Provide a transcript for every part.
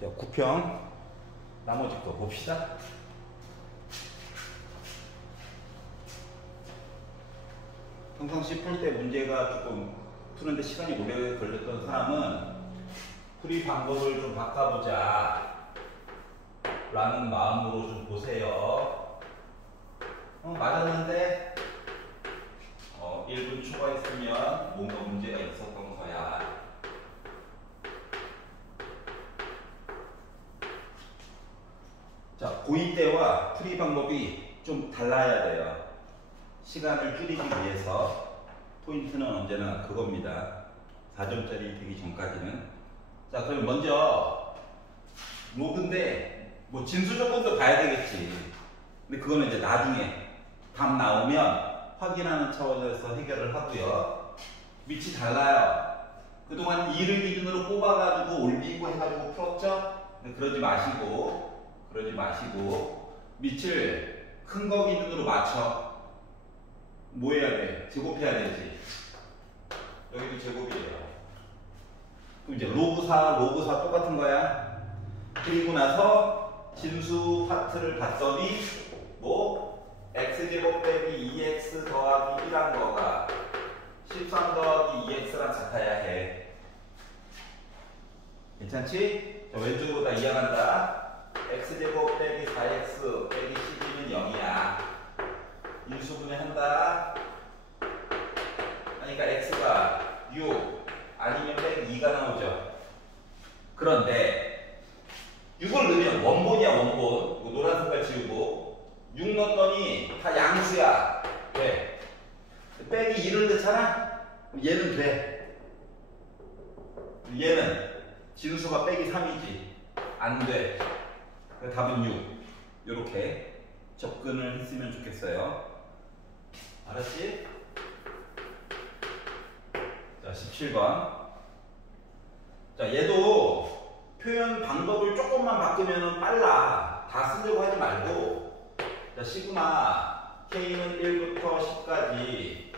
자, 9평 나머지 거 봅시다. 평상시 풀 때 문제가 조금 푸는데 시간이 오래 걸렸던 사람은 풀이 방법을 좀 바꿔보자 라는 마음으로 좀 보세요. 맞았는데 1분 초과했으면 뭔가 문제가 있었던 거야. 자, 고2 때와 풀이 방법이 좀 달라야 돼요. 시간을 줄이기 위해서. 포인트는 언제나 그겁니다. 4점짜리 되기 전까지는. 자, 그럼 먼저 로그인데 뭐 진수 조건도 봐야 되겠지. 근데 그거는 이제 나중에 답 나오면 확인하는 차원에서 해결을 하고요. 밑이 달라요. 그동안 2를 기준으로 뽑아가지고 올리고 해가지고 풀었죠? 근데 그러지 마시고 밑을 큰 거 기준으로 맞춰. 뭐 해야 돼? 제곱해야 되지. 여기도 제곱이에요. 그럼 이제 로그4 똑같은 거야. 그리고 나서 진수 파트를 봤더니 뭐 x제곱 빼기 2x 더하기 1한 거가 13 더하기 2x랑 같아야 해. 괜찮지? 자, 왼쪽으로 다 이양한다. x제곱 빼기 4x 빼기 12는 0이야. 인수분해 한다. 그러니까 x가 6 아니면 빼기 2가 나오죠. 그런데 6을 넣으면 원본이야, 원본. 이거 노란 색깔 지우고 6 넣었더니 다 양수야. 왜? 빼기 2를 넣잖아? 얘는 돼. 얘는 진수가 빼기 3이지. 안 돼. 답은 6. 이렇게 접근을 했으면 좋겠어요. 알았지? 자, 17번. 자, 얘도 표현 방법을 조금만 바꾸면 빨라. 다 쓰려고 하지 말고. 자, 시그마 K는 1부터 10까지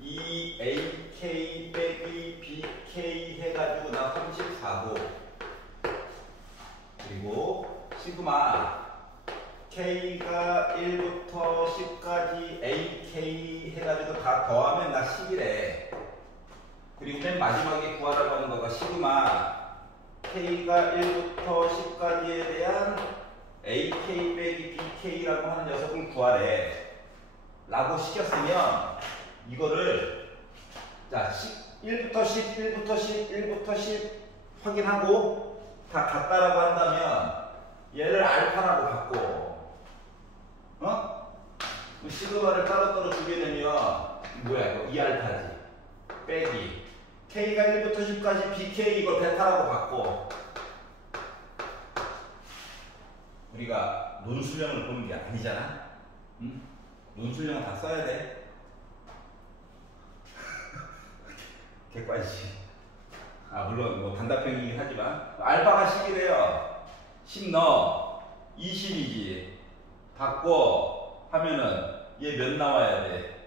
2AK 빼기 BK 해가지고 나 34고. 그리고 시그마 K가 1부터 10까지 AK 해가지고 다 더하면 나 10이래. 그리고 맨 마지막에 구하라고 하는 거가 시그마 K가 1부터 10까지에 대한 AK 빼기 BK라고 하는 녀석을 구하래. 라고 시켰으면 이거를 자 1부터 10, 1부터 10, 1부터 10 확인하고 다 같다라고 한다면 얘를 알파라고 바꿔. 시그마를 따로따로 두게 되면 뭐야 이거 2알파지. 빼기 K가 1부터 10까지 BK 이걸 베타라고 바꿔. 우리가 논술형을 보는 게 아니잖아. 응? 논술형은 다 써야 돼. 객관식. 물론 뭐 단답형이긴 하지만 알파가 10이래요. 10 넣어. 20이지. 바꿔 하면은 얘 몇 나와야 돼?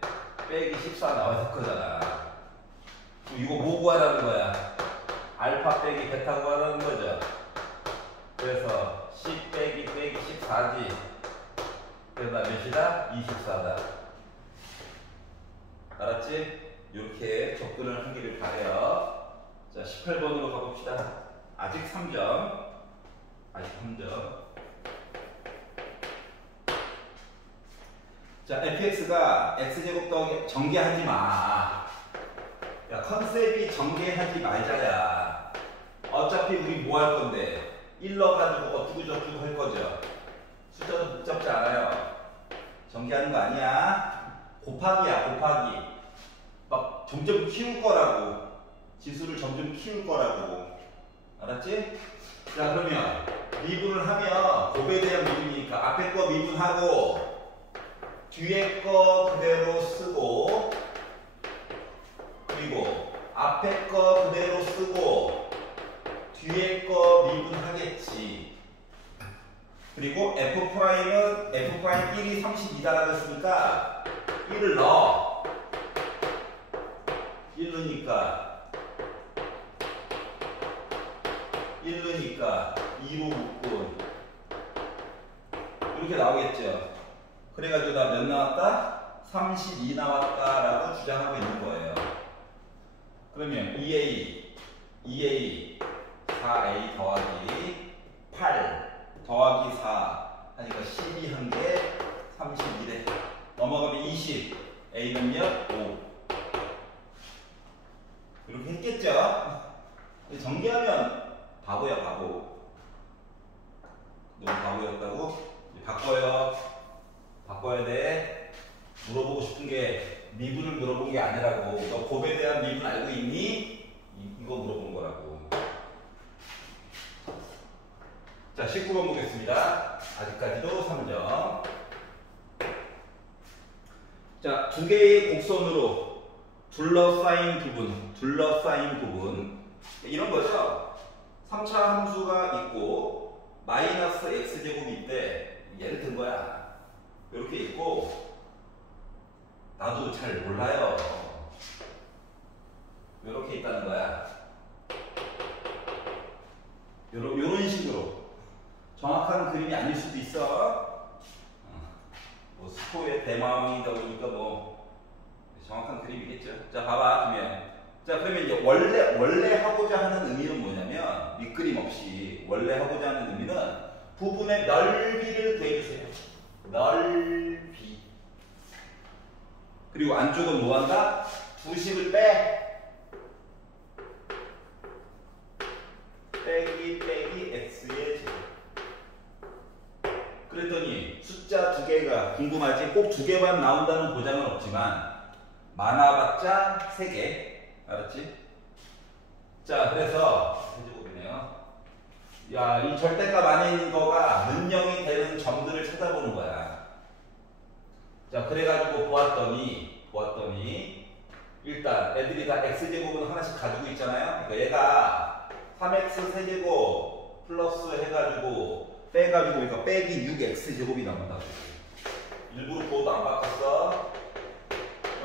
빼기 14 나와야 될 거잖아. 이거 뭐 구하라는 거야? 알파 빼기 베타 구하라는 거죠. 그래서 10 빼기 14지. 그래서 몇이다? 24다. 알았지? 이렇게 접근을 하기를 바래요. 자, 18번으로 가봅시다. 아직 3점. 자, fx가 x제곱 더하기 전개하지 마. 야, 컨셉이 전개하지 말자야. 어차피 우리 뭐 할 건데 1 넣어가지고 어쩌고저쩌고 할 거죠. 숫자도 복잡지 않아요. 전개하는 거 아니야. 곱하기야, 곱하기. 막 점점 키울 거라고. 지수를 점점 키울 거라고. 알았지? 자, 그러면 미분을 하면 곱에 대한 미분이니까 앞에 거 미분하고 뒤에 거 그대로 쓰고 그리고 앞에 거 그대로 쓰고 뒤에 거 미분하겠지. 그리고 F'은 F' 1이 32다라고 했으니까 1을 넣어. 1 넣으니까 1 1루니까 2로 묶고 이렇게 나오겠죠. 그래가지고 나 몇 나왔다? 32 나왔다라고 주장하고 있는 거예요. 그러면 2A 4A 더하기 8 더하기 4 하니까 12 한 개 32래. 넘어가면 20. A는요? 5. 이렇게 했겠죠? 전개하면 바보야, 바보. 너무 바보였다고? 바꿔야 돼. 물어보고 싶은 게 미분을 물어본 게 아니라고. 너 곱에 대한 미분 알고 있니? 이거 물어본 거라고. 자, 19번 보겠습니다. 아직까지도 3점. 자, 두 개의 곡선으로 둘러싸인 부분. 이런 거죠. 3차 함수가 있고, 마이너스 x제곱이 있대. 예를 든 거야. 이렇게 있고, 나도 잘 몰라요. 이렇게 있다는 거야. 요런 식으로. 정확한 그림이 아닐 수도 있어. 뭐 스포의 대망이다 보니까 뭐 정확한 그림이겠죠. 자, 봐봐. 그러면 이제 원래 하고자 하는 의미는 뭐냐면 밑그림 없이 원래 하고자 하는 의미는 부분의 넓이를 구해주세요. 넓이. 그리고 안쪽은 뭐 한다? 90을 빼기 x의 제곱. 그랬더니 숫자 두 개가 궁금하지? 꼭 두 개만 나온다는 보장은 없지만 많아봤자 3개. 알았지? 자, 그래서 세제곱이네요. 야, 이 절대값 안에 있는 거가 능력이 되는 점들을 찾아보는 거야. 자, 그래가지고 보았더니 일단 애들이 다 x제곱은 하나씩 가지고 있잖아요. 그러니까 얘가 3x 세제곱 플러스 해가지고 빼가지고 그러니까 빼기 6x제곱이 나온다고. 일부러 그것도 안 바꿨어.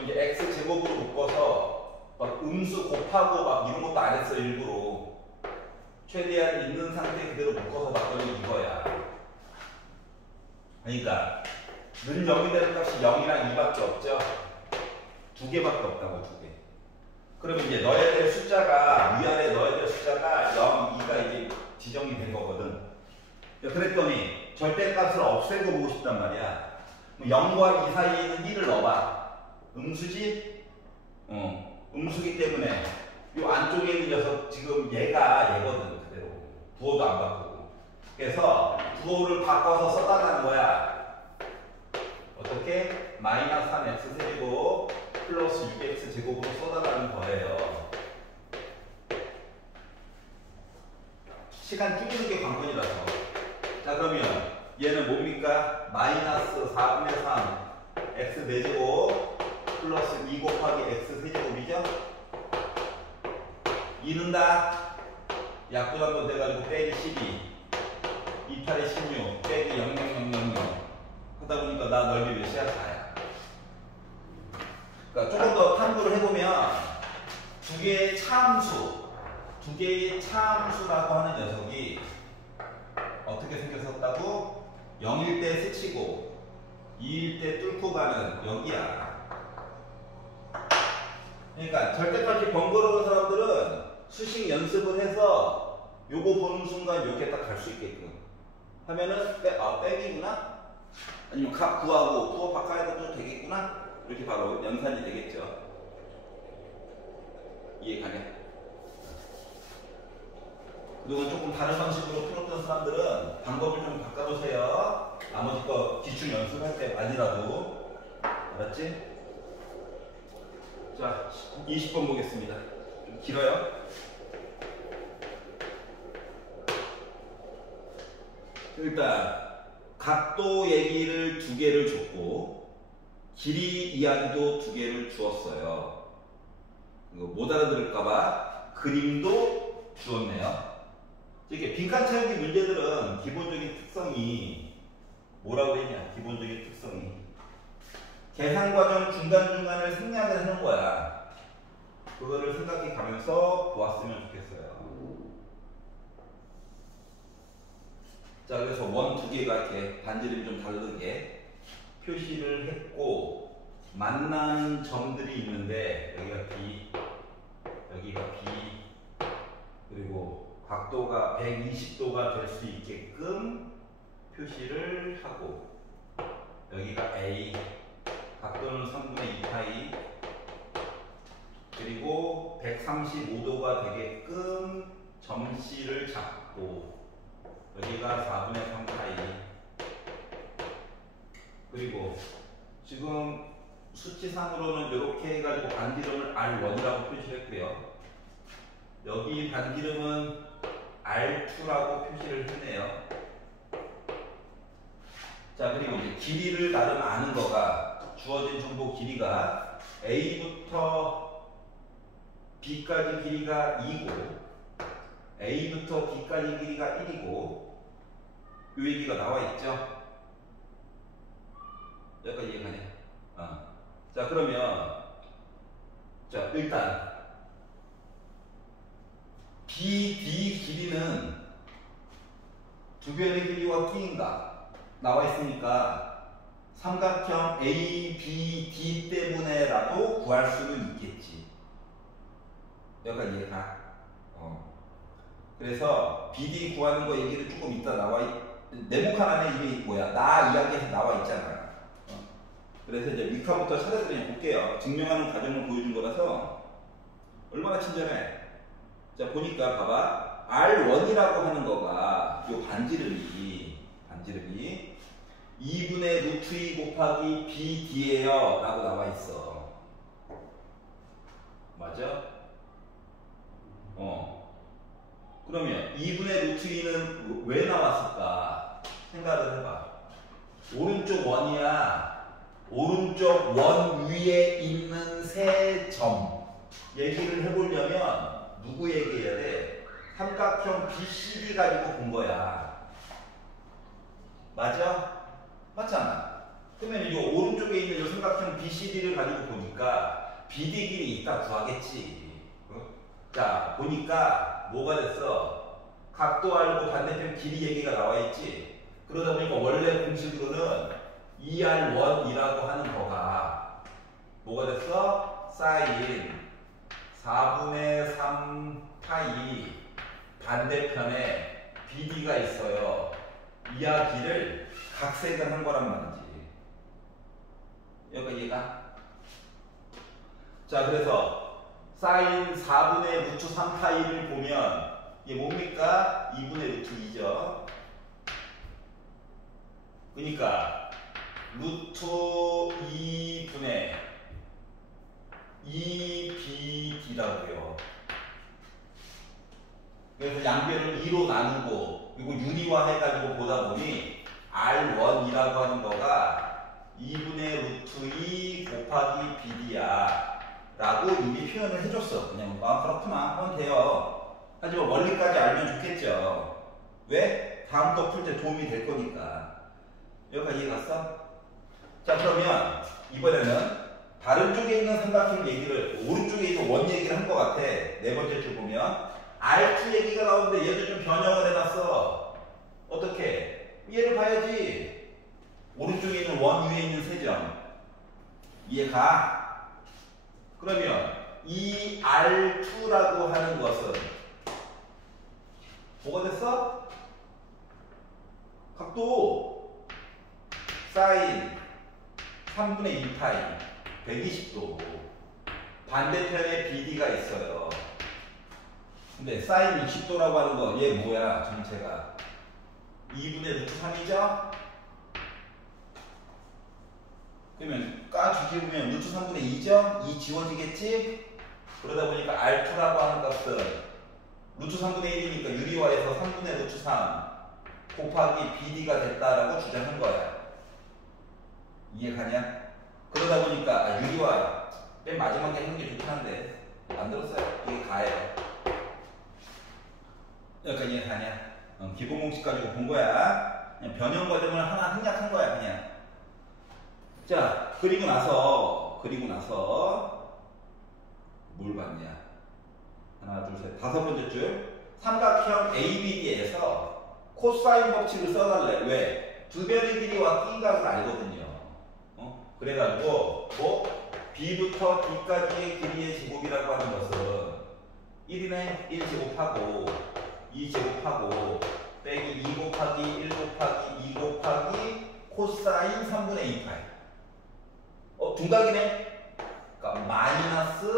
이제 x제곱으로 묶어서 막 음수 곱하고 막 이런 것도 안 했어. 일부러 최대한 있는 상태 그대로 묶어서 봤더니 이거야. 그러니까 는 0이 되는 값이 0이랑 2밖에 없죠. 2개밖에 없다고. 2개. 그러면 이제 넣어야 될 숫자가 위아래 넣어야 될 숫자가 0, 2가 이제 지정이 된 거거든. 그랬더니 절대값을 없애고 보고 싶단 말이야. 0과 2 사이에는 1을 넣어봐. 음수지? 음수기 때문에 이 안쪽에 있는 녀석 지금 얘거든. 그대로 부호도 안 바꾸고. 그래서 부호를 바꿔서 써달라는 거야. 어떻게? 마이너스 3x 세제곱 플러스 6x 제곱으로 써달라는 거예요. 시간 줄이는 게 관건이라서. 자, 그러면 얘는 뭡니까? 마이너스 4분의 3 x 4제곱 플러스 2 곱하기 x 세제곱이죠? 2는 다 약분 한번 돼가지고 빼기 12 28에 16 빼기 00000 하다 보니까 나 넓이 몇이야? 4야. 그러니까 조금 더 탐구를 해보면 두 개의 차함수라고 하는 녀석이 어떻게 생겼었다고? 0일 때 스치고 2일 때 뚫고 가는 여기야. 그러니까 절대값이 번거로운 사람들은 수식 연습을 해서 요거 보는 순간 요게 딱 갈 수 있게끔 하면은 빼기구나? 아니면 값 구하고 부호 바꿔야 돼도 되겠구나? 이렇게 바로 연산이 되겠죠. 이해가냐? 그동안 조금 다른 방식으로 풀었던 사람들은 방법을 좀 바꿔보세요. 나머지 거 기출 연습할 때 아니라도. 알았지? 자, 20번 보겠습니다. 좀 길어요. 일단 각도 얘기를 2개를 줬고 길이 이야기도 2개를 주었어요. 이거 못 알아들을까봐 그림도 주었네요. 이렇게 빈칸 채우기 문제들은 기본적인 특성이 뭐라고 했냐? 기본적인 특성이 계산 과정 중간중간을 생략을 해놓은 거야. 그거를 생각해 가면서 보았으면 좋겠어요. 자, 그래서 원 두 개가 이렇게 반지름이 좀 다르게 표시를 했고, 만나는 점들이 있는데, 여기가 B, 여기가 B, 그리고 각도가 120도가 될 수 있게끔 표시를 하고, 여기가 A, 각도는 3분의 2파이, 그리고 135도가 되게끔 점 C를 잡고, 여기가 4분의 3파이, 그리고 지금 수치상으로는 이렇게 해가지고 반지름을 R1이라고 표시를 했고요. 여기 반지름은 R2라고 표시를 했네요. 자, 그리고 이제 길이를 나름 아는 거가, 주어진 정보 길이가 A부터 B까지 길이가 2고, A부터 B까지 길이가 1이고, 이 얘기가 나와 있죠? 여기까지 이해가냐? 자, 그러면, 자, 일단, BD 길이는 두 변의 길이와 끼인가? 나와 있으니까, 삼각형 ABD 때문에라도 구할 수는 있겠지. 여기까지 이해가? 그래서 BD 구하는 거 얘기를 조금 이따 네모칸 안에 이미 뭐야, 나 이야기에서 나와 있잖아요. 그래서 이제 위칸부터 차례대로 그냥 볼게요. 증명하는 과정을 보여준 거라서 얼마나 친절해. 자, 보니까 봐봐, R1이라고 하는 거가 요 반지름이 2분의 루트 2 곱하기 BD예요 라고 나와 있어. 맞아? 그러면 2분의 루트 2는 왜 나왔을까? 생각을 해봐. 오른쪽 원이야. 오른쪽 원 위에 있는 세 점 얘기를 해보려면 누구 얘기해야 돼? 삼각형 BCD 가지고 본 거야. 맞아? 맞잖아. 그러면 이 오른쪽에 있는 이 삼각형 BCD를 가지고 보니까 BD 길이 있다 구하겠지. 자, 보니까 뭐가 됐어? 각도 알고 반대편 길이 얘기가 나와 있지. 그러다 보니까 원래 공식으로는 ER1이라고 하는 거가 뭐가 됐어? 사인 4분의 3 파이 반대편에 BD가 있어요. 이야기를 각색을 한 거란 말이지. 여기가 이해가? 자, 그래서 사인 4분의 루트 3파이를 보면 이게 뭡니까? 2분의 루트 2죠. 그러니까 루트 2분의 2BD라고요. 그래서 양변을 2로 나누고 그리고 유리화 해가지고 보다 보니 R1이라고 하는 거가 2분의 루트 2 곱하기 BD야 라고 이미 표현을 해줬어. 그냥 그렇구나 하면 돼요. 하지만 원리까지 알면 좋겠죠. 왜? 다음 거 풀 때 도움이 될 거니까. 여기까지 이해 갔어? 자, 그러면 이번에는 다른 쪽에 있는 삼각형 얘기를, 오른쪽에 있는 원 얘기를 한 것 같아. 네 번째 줄 보면 R2 얘기가 나오는데 얘도 좀 변형을 해놨어. 어떻게? 얘를 봐야지. 오른쪽에 있는 원 위에 있는 세 점 이해가? 그러면 이 R2라고 하는 것은 뭐가 됐어? 각도 사인 3분의 2파이 120도 반대편에 BD가 있어요. 근데 사인 60도라고 하는 거 얘 뭐야? 전체가 2분의 루트 3이죠? 그러면 까주기보면 루트 3분의 2죠? 2 지워지겠지? 그러다 보니까 R2라고 하는 값은 루트 3분의 1이니까 유리화해서 3분의 루트 3 곱하기 BD가 됐다라고 주장한 거야. 이해가냐? 그러다 보니까 유리화 맨 마지막에 하는 게 좋긴 한데 안 들었어요. 이게 가예요. 여기까지 이해가냐? 기본 공식 가지고 본 거야. 그냥 변형 과정을 하나 생략한 거야 그냥. 자, 그리고 나서 뭘 봤냐? 하나, 둘, 셋, 다섯 번째 줄 삼각형 ABD에서 코사인 법칙을 써달래. 왜? 두 변의 길이와 T각을 알거든요. 그래가지고 B부터 D까지의 길이의 제곱이라고 하는 것은 1이네 1 제곱하고 2 제곱하고 빼기 2 곱하기 1 곱하기 2 곱하기 코사인 3분의 2파이. 둔각이네? 그러니까 마이너스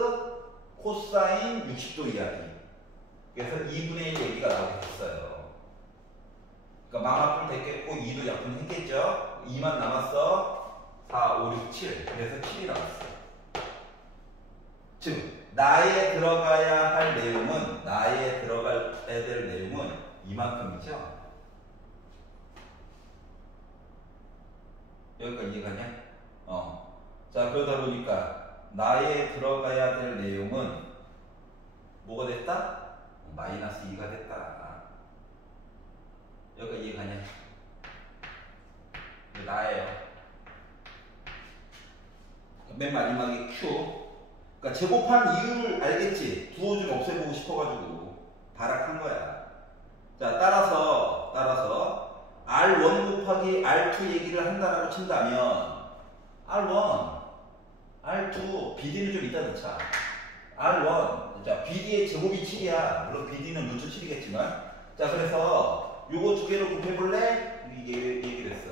코사인 60도 이하기. 그래서 2분의 1 얘기가 나오게 됐어요. 그러니까 망합분 됐겠고 2도 약분했겠죠? 2만 남았어. 4, 5, 6, 7. 그래서 7이 나왔어. 즉 나의 들어가야 할 내용은 나의 들어가야 될 내용은 이만큼이죠. 여기까지 이해가냐? 자 그러다 보니까 나의 들어가야 될 내용은 뭐가 됐다? 마이너스 2가 됐다. 여기까지 이해가냐? 나예요. 맨 마지막에 Q. 그러니까 제곱한 이유를 알겠지? 두어 좀 없애보고 싶어가지고 발악한 거야. 자 따라서 R1 곱하기 R2 얘기를 한다라고 친다면 R1, R2, BD는 좀 이따 넣자. R1, 자 BD의 제곱이 7이야. 물론 BD는 루트 7이겠지만 자 그래서 요거 두 개를 곱해볼래? 이게 얘기를 했어.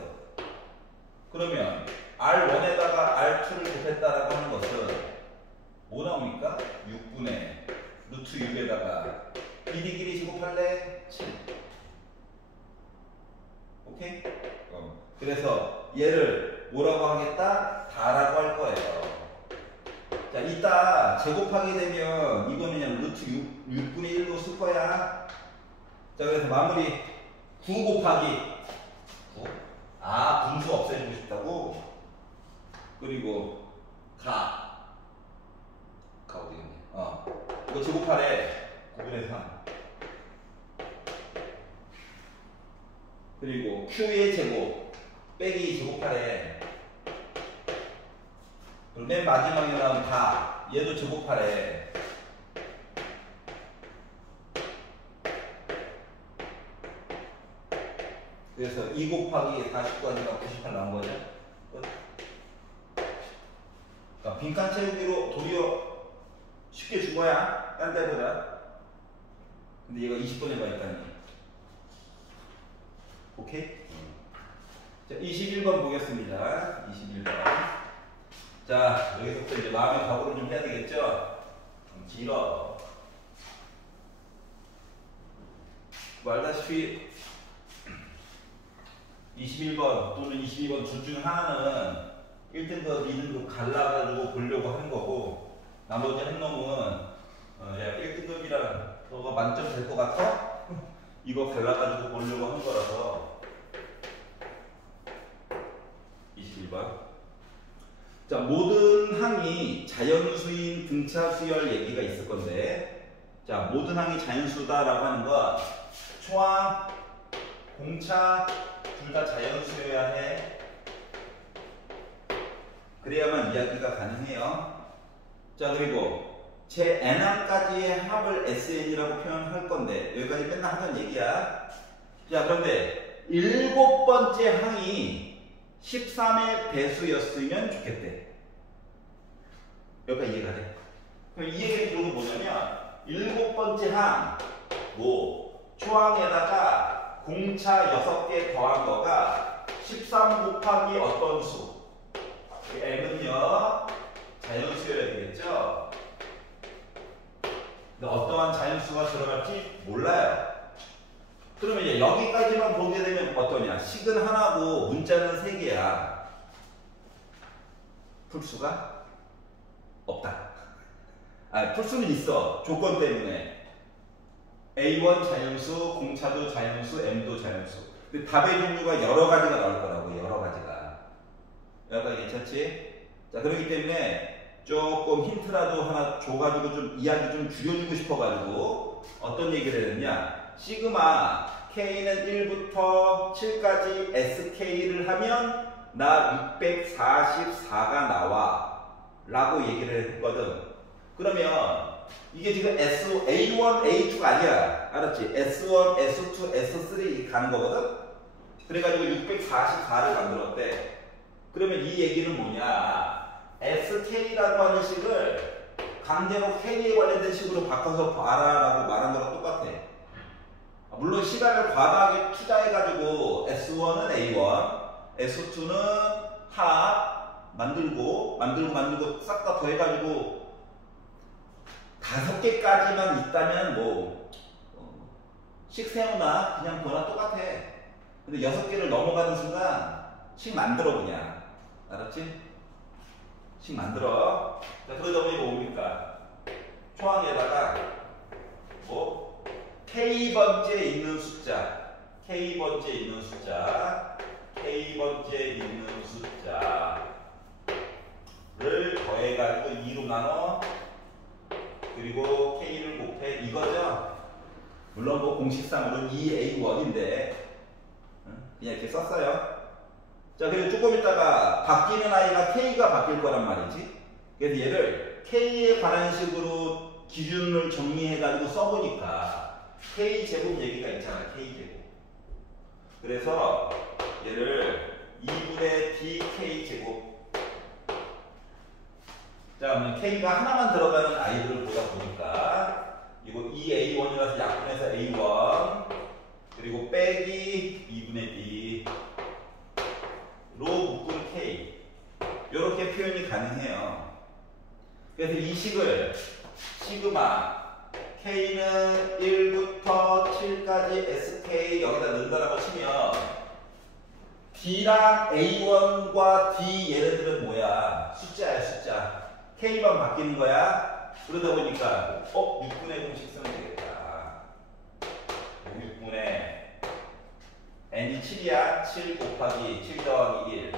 그러면 R1에다가 R2를 곱했다라고 하는 것은 뭐 나옵니까? 6분의 루트 6에다가 BD 길이 제곱할래? 7. 오케이? 그래서 얘를 뭐라고 하겠다? 다라고 할 거예요. 자, 이따 제곱하게 되면 이거는 그냥 루트 6분의 1로 쓸 거야. 자, 그래서 마무리 9 곱하기 9. 분수 없애주고 싶다고? 그리고 가 어디 갔냐? 이거 제곱하래. 9분의 3. 그리고 Q의 제곱 빼기 제곱하래. 그리고 맨 마지막에 나온 다 얘도 제곱하래. 그래서 2 곱하기 49하니까 98 나온 거죠. 그러니까 빈칸 채우기로 도리어 쉽게 준 거야. 딴 데보다. 근데 얘가 20번에 가 있다니. 오케이? 자, 21번 보겠습니다. 21번. 자, 여기서부터 이제 마음의 각오를 좀 해야 되겠죠? 좀 길어. 뭐 알다시피 21번 또는 22번 둘 중 하나는 1등급, 2등급 갈라가지고 보려고 하는 거고 나머지 한 놈은 야 1등급이라 너가 만점 될 것 같아? 이거 갈라가지고 보려고 하는 거라서 21번. 자, 모든 항이 자연수인 등차 수열 얘기가 있을 건데 자, 모든 항이 자연수다라고 하는 건 초항, 공차 둘 다 자연수여야 해. 그래야만 이야기가 가능해요. 자, 그리고 제 n항까지의 합을 SN이라고 표현할 건데 여기까지 맨날 하던 얘기야. 자, 그런데 7번째 항이 13의 배수였으면 좋겠대. 여기까지 이해가 돼. 그럼 이 얘기를 들어도 뭐냐면 7번째 항, 초항에다가 공차 6개 더한 거가 13 곱하기 어떤 수? m은요 자연수여야 되겠죠? 근데 어떠한 자연수가 들어갈지 몰라요. 그러면 이제 여기까지만 보게 되면 어떠냐? 식은 하나고 문자는 3개야. 풀수가 없다. 풀수는 있어. 조건 때문에. A1 자연수, 공차도 자연수, M도 자연수. 근데 답의 종류가 여러 가지가 나올 거라고, 여러 가지가. 여기까지 괜찮지? 자, 그렇기 때문에 조금 힌트라도 하나 줘가지고 좀 이야기 좀 줄여주고 싶어가지고 어떤 얘기를 했느냐? 시그마 K는 1부터 7까지 SK를 하면 나 644가 나와 라고 얘기를 했거든. 그러면 이게 지금 A1, A2가 아니야. 알았지? S1, S2, S3 이렇게 이렇게 가는 거거든. 그래가지고 644를 만들었대. 그러면 이 얘기는 뭐냐? SK라고 하는 식을 강제로 K에 관련된 식으로 바꿔서 봐라라고 말한 거랑 똑같아. 물론 시간을 과다하게 투자해가지고 S1은 A1, S2는 합 만들고 싹 다 더해가지고 5개까지만 있다면 뭐 식세우나 그냥 보나 똑같아. 근데 6개를 넘어가는 순간 식 만들어 그냥. 알았지? 식 만들어. 자, 그러다 보니까 뭡니까? 초항에다가 뭐 K번째 있는 숫자, K번째 있는 숫자, K번째 있는 숫자를 더해가지고 2로 나눠. 그리고 K를 곱해 이거죠. 물론 뭐 공식상으로는 2A1인데 그냥 이렇게 썼어요. 자, 그리고 조금 있다가 바뀌는 아이가 K가 바뀔 거란 말이지. 그래서 얘를 K에 관한 식으로 기준을 정리해가지고 써보니까 K제곱 얘기가 있잖아. K제곱. 그래서 얘를 2분의 DK제곱. 자, 그러면 K가 하나만 들어가는 아이들을 보다 보니까 이거 2A1이라서 약분해서 A1 그리고 빼기 2분의 D로 묶은 K 이렇게 표현이 가능해요. 그래서 이 식을 시그마 K는 1부터 7까지 SK 여기다 넣는다라고 치면 D랑 A1과 D 얘네들은 뭐야? 숫자야 숫자. K만 바뀌는 거야. 그러다 보니까 6분의 공식 쓰면 되겠다. 6분의 n이 7이야. 7 곱하기 7 더하기 1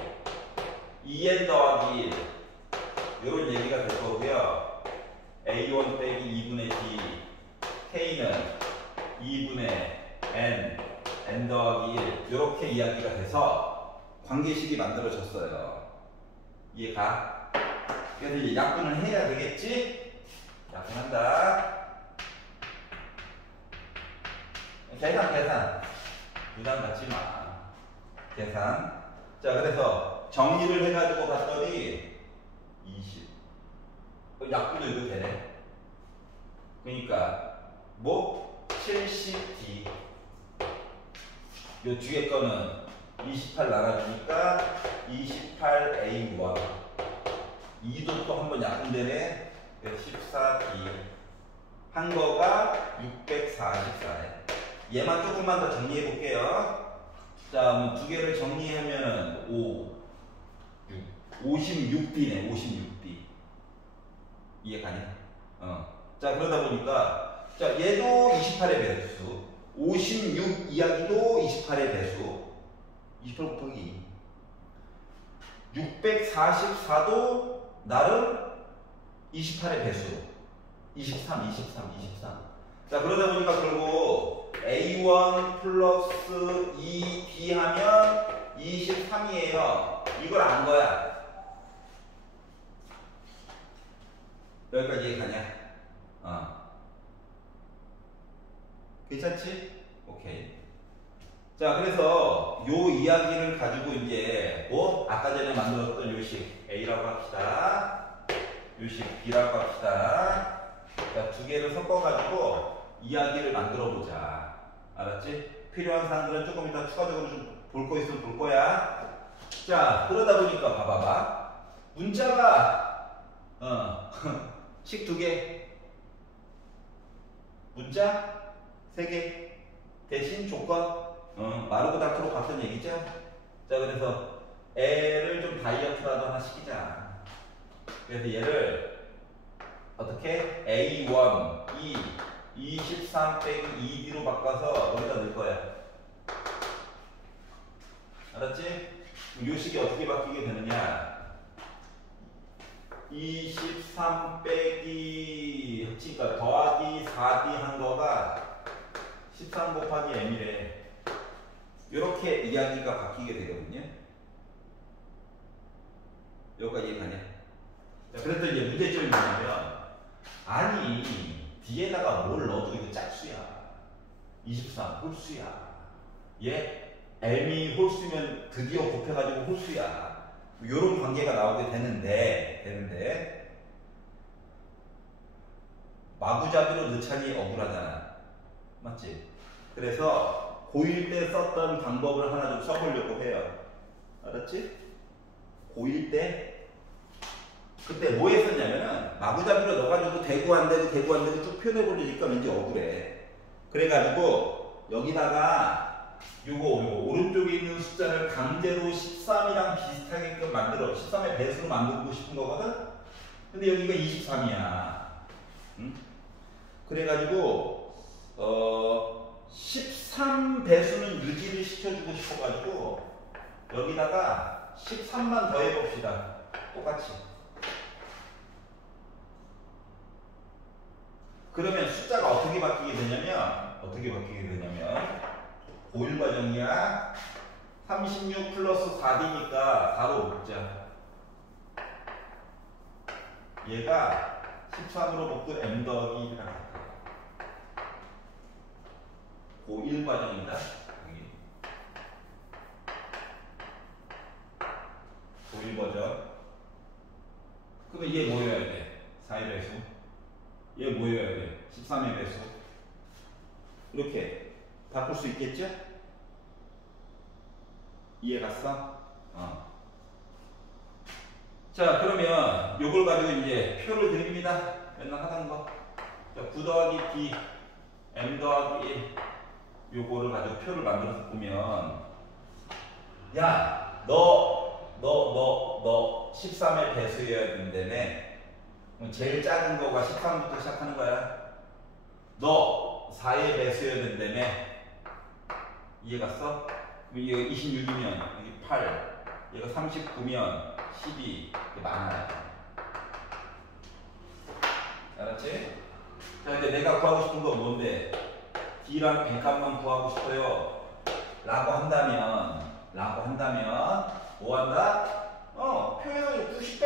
2n 더하기 1 이런 얘기가 될 거고요. A1 빼기 2분의 D K는 2분의 n 더하기 1 이렇게 이야기가 돼서 관계식이 만들어졌어요. 이해가? 그래서 이제 약분을 해야 되겠지? 약분한다. 계산. 부담 갖지 마. 계산. 자, 그래서 정리를 해가지고 봤더니 20. 약분도 이거 되네. 그러니까 뭐 70D. 요 뒤에 거는 28 나눠주니까 28A1. 2도 또 한번 약분되네. 14D. 한 거가 644네. 얘만 조금만 더 정리해 볼게요. 자, 뭐 두 개를 정리하면은 56D네. 56D. 이해 가냐? 자, 그러다 보니까 자, 얘도 28의 배수. 56 이야기도 28의 배수. 28 곱하기 644도 나름 28의 배수. 23. 자, 그러다 보니까 결국 A1 플러스 2D 하면 23이에요. 이걸 안 거야. 여기까지 이해가냐? 괜찮지? 오케이. 자, 그래서 요 이야기를 가지고 이제 뭐 아까 전에 만들었던 요식 A라고 합시다. 요식 B라고 합시다. 자, 두 개를 섞어가지고 이야기를 만들어 보자. 알았지? 필요한 사람들은 조금 이따 추가적으로 좀 볼 거 있으면 볼 거야. 자, 그러다 보니까 봐봐. 문자가 식 2개, 문자 3개, 대신 조건 마르고 닳도록 같은 얘기죠. 자, 그래서 애를 좀 다이어트라도 하나 시키자. 그래서 얘를 어떻게? A1, 23 빼기 2D로 바꿔서 여기다 넣을 거야. 알았지? 이 식이 어떻게 바뀌게 되느냐? 23 빼기 합치니까 더하기 4D 한 거가 13 곱하기 M이래. 이렇게 이야기가 바뀌게 되거든요. 여기까지 이해가냐? 자, 그랬더니 이제 문제점이 뭐냐면, 아니, 뒤에다가 뭘 넣어도 이거 짝수야. 23 홀수야. 얘 m이 홀수면 드디어 곱해가지고 홀수야. 요런 관계가 나오게 되는데 마구잡이로 넣자니 억울하잖아. 맞지? 그래서 고1 때 썼던 방법을 하나 좀 써보려고 해요. 알았지? 고1 때 그때 뭐 했었냐면은 마구잡이로 넣어가지고 되고 안 되고 쭉 표현해보려니까 왠지 억울해. 그래가지고 여기다가 요거 오른쪽에 있는 숫자를 강제로 13이랑 비슷하게끔 만들어 13의 배수로 만들고 싶은 거거든? 근데 여기가 23이야. 응? 그래가지고 13 배수는 유지를 시켜주고 싶어가지고 여기다가 13만 더 해봅시다. 똑같이. 그러면 숫자가 어떻게 바뀌게 되냐면 고1 과정이야. 36 플러스 4D니까 바로 묶자. 얘가 13으로 묶고 M 더하기 1이라고 할게. 고1 과정이다. 여기. 고1 버전. 그러면 얘 뭐여야 돼? 4의 배수. 얘 뭐여야 돼? 13의 배수. 이렇게 바꿀 수 있겠죠? 이해 갔어? 자, 그러면 요걸 가지고 이제 표를 드립니다. 맨날 하던 거. 자, 9 더하기 B, M 더하기 1. 요거를 가지고 표를 만들어서 보면, 야, 너 13의 배수여야 된다며. 제일 작은 거가 13부터 시작하는 거야. 너 4의 배수여야 된다며. 이해 갔어? 얘가 26이면 여기 8, 얘가 39면 12. 이게 많아요. 알았지? 자, 근데 내가 구하고 싶은 건 뭔데? D랑 N값만 구하고 싶어요. 라고 한다면 뭐 한다? 표에서 90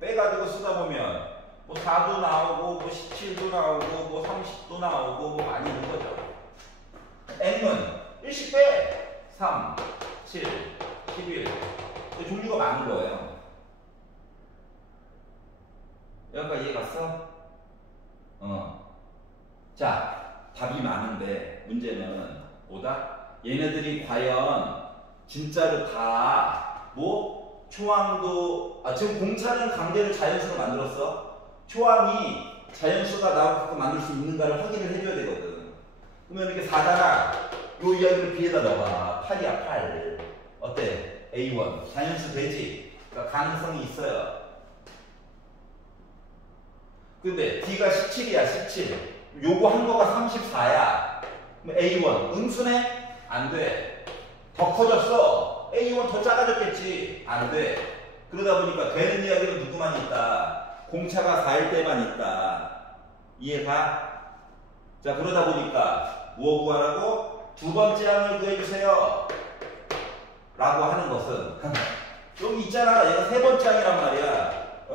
빼가지고 쓰다 보면 뭐 4도 나오고 뭐 17도 나오고 뭐 30도 나오고 뭐 많이 있는 거죠. N은 1씩 빼! 3, 7, 11. 종류가 많은 거예요. 여기까지 이해 갔어? 자, 답이 많은데 문제는 뭐다? 얘네들이 과연 진짜로 다 뭐 초항도 지금 공차는 강제로 자연수로 만들었어. 초항이 자연수가 나오게끔 만들 수 있는가를 확인을 해줘야 되거든. 그러면 이렇게 4잖아. 요 이야기를 B에다 넣어봐. 8이야 8. 어때? A1 자연수 되지? 그러니까 가능성이 있어요. 근데 D가 17이야 17. 요거 한 거가 34야. 그럼 A1 응수네? 안 돼. 더 커졌어. A1 더 작아졌겠지. 안 돼. 그러다 보니까 되는 이야기는 누구만 있다. 공차가 4일 때만 있다. 이해가? 자, 그러다 보니까 뭐 구하라고? 두 번째 항을 구해주세요. 라고 하는 것은 여기 있잖아. 얘가 세 번째 항이란 말이야.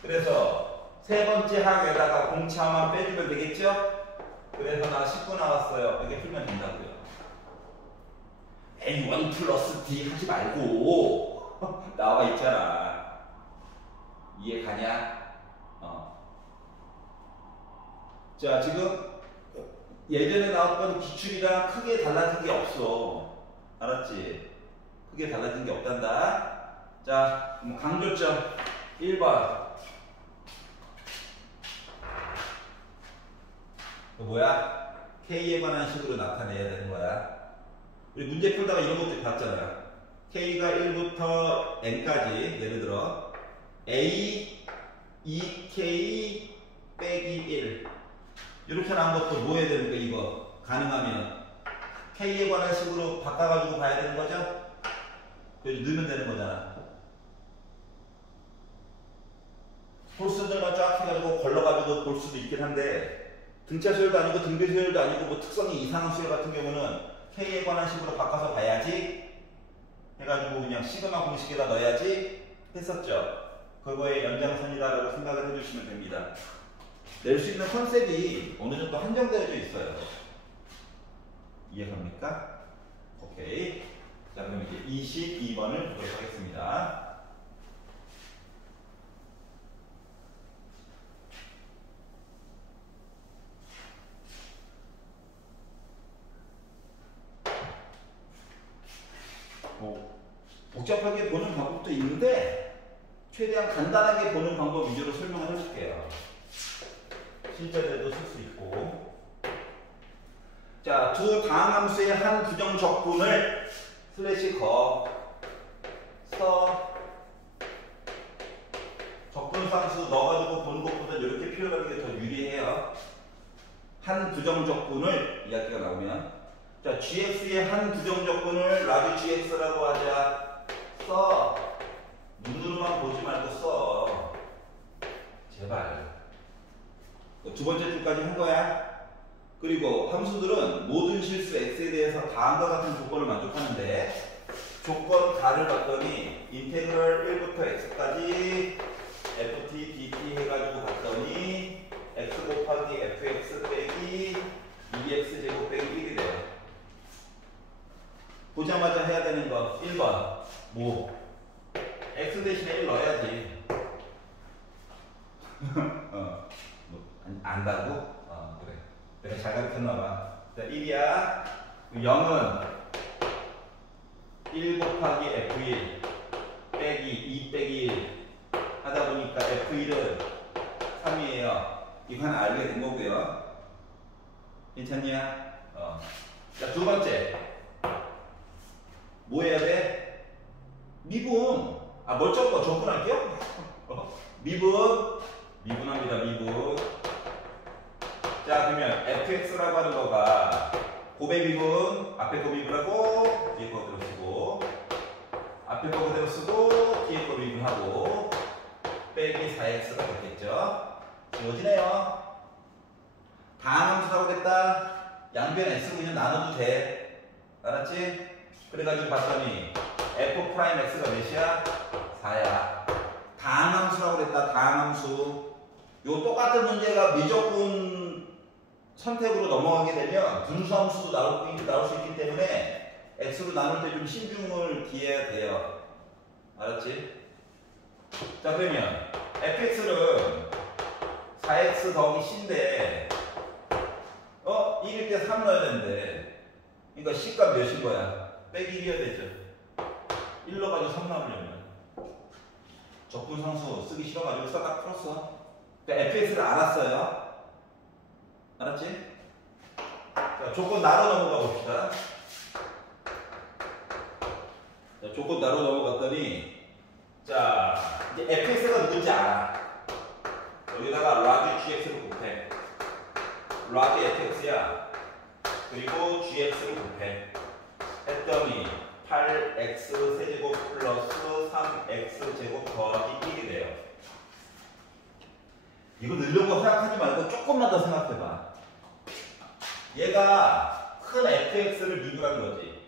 그래서 세 번째 항에다가 공차만 빼주면 되겠죠? 그래서 나 19 나왔어요. 이렇게 풀면 된다고요. A1 플러스 D 하지 말고 나와 있잖아. 이해 가냐? 자, 지금 예전에 나왔던 기출이랑 크게 달라진 게 없어. 알았지? 크게 달라진 게 없단다. 자, 강조점 1번. 뭐야? K에 관한 식으로 나타내야 되는 거야. 우리 문제 풀다가 이런 것도 봤잖아. K가 1부터 N까지 예를 들어 A, 2K 빼기 1 이렇게 나온 것도 뭐 해야 되는 거야? 이거 가능하면 K에 관한 식으로 바꿔가지고 봐야 되는 거죠? 그래서 넣으면 되는 거잖아. 홀수들만 쫙 해가지고 걸러가지고 볼 수도 있긴 한데 등차수열도 아니고 등비수열도 아니고 뭐 특성이 이상한 수열 같은 경우는 K에 관한 식으로 바꿔서 봐야지 해가지고 그냥 시그마 공식에다 넣어야지 했었죠. 그거의 연장선이다라고 생각을 해주시면 됩니다. 낼 수 있는 컨셉이 어느 정도 한정되어져 있어요. 이해갑니까? 오케이. 자, 그럼 이제 22번을 보도록 하겠습니다. 복잡하게 보는 방법도 있는데 최대한 간단하게 보는 방법 위주로 설명을 해볼게요. 실전에도 쓸 수 있고. 자, 두 다항함수의 한 부정 적분을 슬래시 써 적분상수 넣어가지고 보는 것보다 이렇게 표현하는 게 더 유리해요. 한 부정 적분을 이야기가 나오면, 자, gx의 한 부정 적분을 라지 gx라고 하자. 써. 눈으로만 보지 말고 써. 제발. 두 번째 줄까지 한 거야. 그리고 함수들은 모든 실수 x에 대해서 다음과 같은 조건을 만족하는데, 조건 다를 봤더니 인테그럴 1부터 x까지 ft dt 해가지고 봤더니 x 곱하기 fx 빼기 2x 제곱 빼기 1이 돼요. 보자마자 해야 되는 거 1번 뭐 x 대신에 1 넣어야지. 안다고? 그래. 내가 잘 가르쳤나봐. 자, 1이야. 0은 1 곱하기 f1 빼기 2 빼기 1 하다 보니까 f1은 3이에요. 이건 알게 된 거고요. 괜찮냐? 자, 두 번째. 뭐 해야 돼? 미분. 멀쩡한 거 접근할게요? 미분합니다. 미분. 자, 그러면 fx라고 하는 거가 곱의 미분, 앞에 거 미분하고 뒤에 거 그대로 쓰고, 앞에 거 그대로 쓰고 뒤에 거 미분하고 빼기 4x가 됐겠죠? 지워지네요. 다항함수 나오겠다. 양변 x로 그냥 나눠도 돼. 알았지? 그래가지고 봤더니 f'x가 몇이야? 4야. 다항함수라고 그랬다. 다항함수. 요 똑같은 문제가 미적분 선택으로 넘어가게 되면 분수함수도 나올 수 있기 때문에 x로 나눌 때 좀 신중을 기해야 돼요. 알았지? 자, 그러면 fx는 4x 더하기 c인데 1일 때 3 넣어야 되는데, 그러니까 c가 몇인 거야? 빼기 1이어야 되죠. 1 넣어가지고 3 나오려면 적분상수 쓰기 싫어가지고 딱 풀었어. 그러니까 fx를 알았어요. 알았지? 자, 조건 나로 넘어가 봅시다. 자, 조건 나로 넘어갔더니, 자, 이제 fx가 누군지 알아. 여기다가 라지 gx를 곱해. 라지 fx야. 그리고 gx를 곱해. 했더니 8x 세제곱 플러스 3x 제곱 더하기 1이 돼요. 이거 늘려고 생각하지 말고 조금만 더 생각해봐. 얘가 큰 fx를 미분한 거지.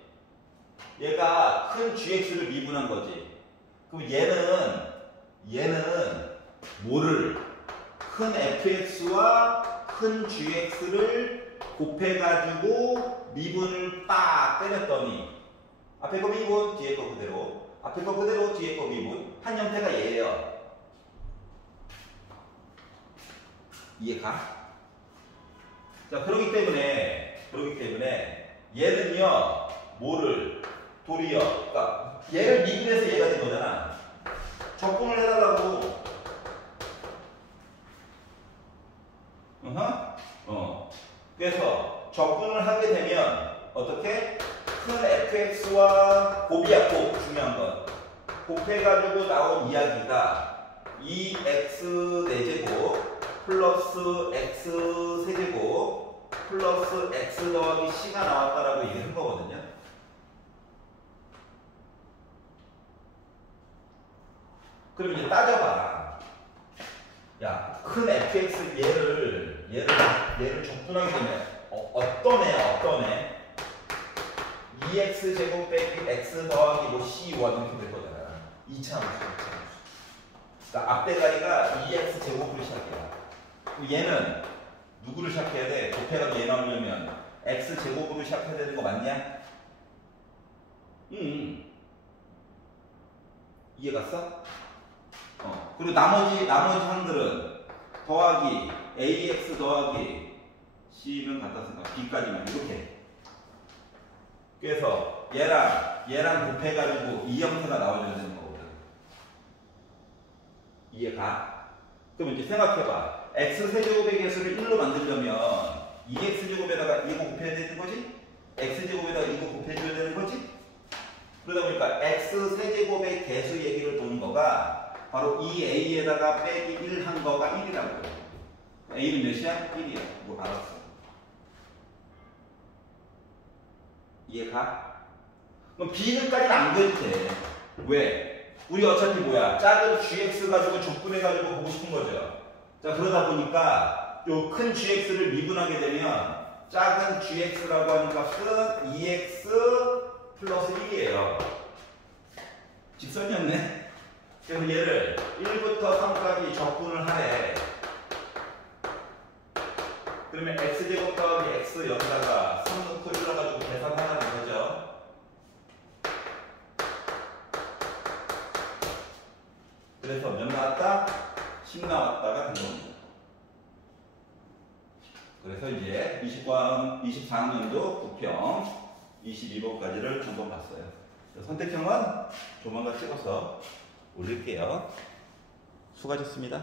얘가 큰 gx를 미분한 거지. 그럼 얘는 뭐를? 큰 fx와 큰 gx를 곱해가지고 미분을 딱 때렸더니 앞에 거 미분, 뒤에 거 그대로, 앞에 거 그대로, 뒤에 거 미분. 한 형태가 얘예요. 이해가? 자, 그러기 때문에 얘는요, 뭐를? 도리어. 그러니까 얘를 미분해서 얘가 된 거잖아. 적분을 해달라고. 그래서 적분을 하게 되면 어떻게? 큰 fx와 곱이야, 곱. 중요한 건. 곱해가지고 나온 이야기가 2x 4제곱 플러스 x 세제곱 플러스 x 더하기 c가 나왔다라고 얘기한 거거든요. 그럼 이제 따져봐. 야, 큰 fx 얘를 적분하게 되면 어떤 애? 2x 제곱 빼기 x 더하기 뭐 c 원 이렇게 될 거잖아. 2차 함수. 그러니까 앞대가리가 2x 제곱으로 시작이야. 그럼 얘는 누구를 시작해야 돼? 곱해가지고 얘 나오려면 x제곱으로 시작해야 되는 거 맞냐? 이해 갔어? 그리고 나머지 항들은 더하기 ax 더하기 c면 갖다 쓴 거 b까지만 이렇게. 그래서 얘랑 곱해가지고 이 형태가 나와줘야 되는 거거든. 이해가? 그럼 이제 생각해봐. x세제곱의 개수를 1로 만들려면 2x제곱에다가 이거 곱해야 되는 거지? x제곱에다가 이거 곱해줘야 되는 거지? 그러다 보니까 x세제곱의 개수 얘기를 보는 거가 바로 2a에다가 빼기 1 한 거가 1이라고요. a는 몇이야? 1이야. 뭐 알았어. 이해가? 그럼 b는까지는 안 돼도 돼. 왜? 우리 어차피 뭐야? 작은 gx 가지고 족분해가지고 보고 싶은 거죠. 자, 그러다 보니까 요 큰 gx를 미분하게 되면 작은 gx라고 하는 값은 2x 플러스 1이에요. 직선이었네? 그래서 얘를 1부터 3까지 적분을 하래. 그러면 x제곱 더하기 x 여기다가 3 넣고 일러가지고 계산하면 되죠. 그래서 몇 나왔다? 10 나왔다가 된 겁니다. 그래서 이제 24학년도 부평 22번까지를 한번 봤어요. 선택형은 조만간 찍어서 올릴게요. 수고하셨습니다.